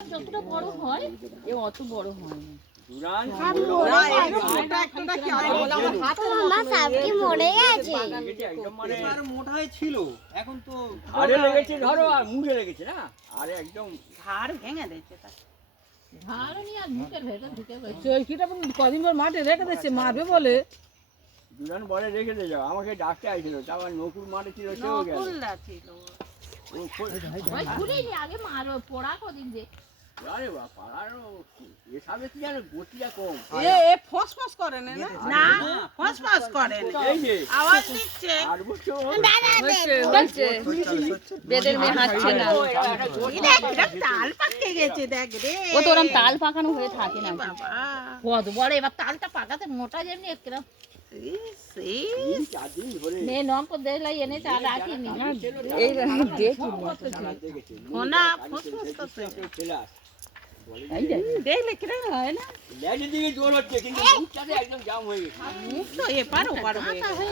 যতটা বড় হয় এ অত বড় হয় না। মোটা হয়ে ছিল এখন তো ঘাড়ে লেগেছে ধরো আর মুখে লেগেছে না আরে একদম ঘাড় ভেঙে দিয়েছে তার। ঘাড়ও নিয়ে আর মুখের ভেতর ঢুকে গেছে। চৈকিটা কদিন পর মাঠে রেখে দিচ্ছে মারবে বলে দুজন বলে রেখে দিয়ে যাও আমাকে ডাকতে আইছিল তারপর নকুল মাঠে ছিল সেও গেল নকুলদা ছিল। ওই ভুলিনি আগে মারো পড়া কদিন যে আরে বাবা পাড়ার এসবে কি জানো গতিটা কম এ ফসফস করে না না ফসফস করে না এই যে আওয়াজ দিচ্ছে। আর বুঝছো বেদের মেয়ে হাঁটছে না। এটা তাল পাকে গেছে দেখ রে। ও তো ওরম তাল পাকানো হয়ে থাকে না। বাবা কত বড় এবার তালটা পাকাতে মোটা যেমনি একরকম সেই 4 দিন ধরে মেয়ে নম্বর দেখলাই এনে চা রাখিনি। এই দেখি ঘোনা ফসফস করছে। দেখলে কিরকম হয় না লেজের দিকে জোর হচ্ছে কিন্তু মুখটাতে একদম জাম হয়ে গেছে মুখ তো এপার ওপার হয়ে গেছে।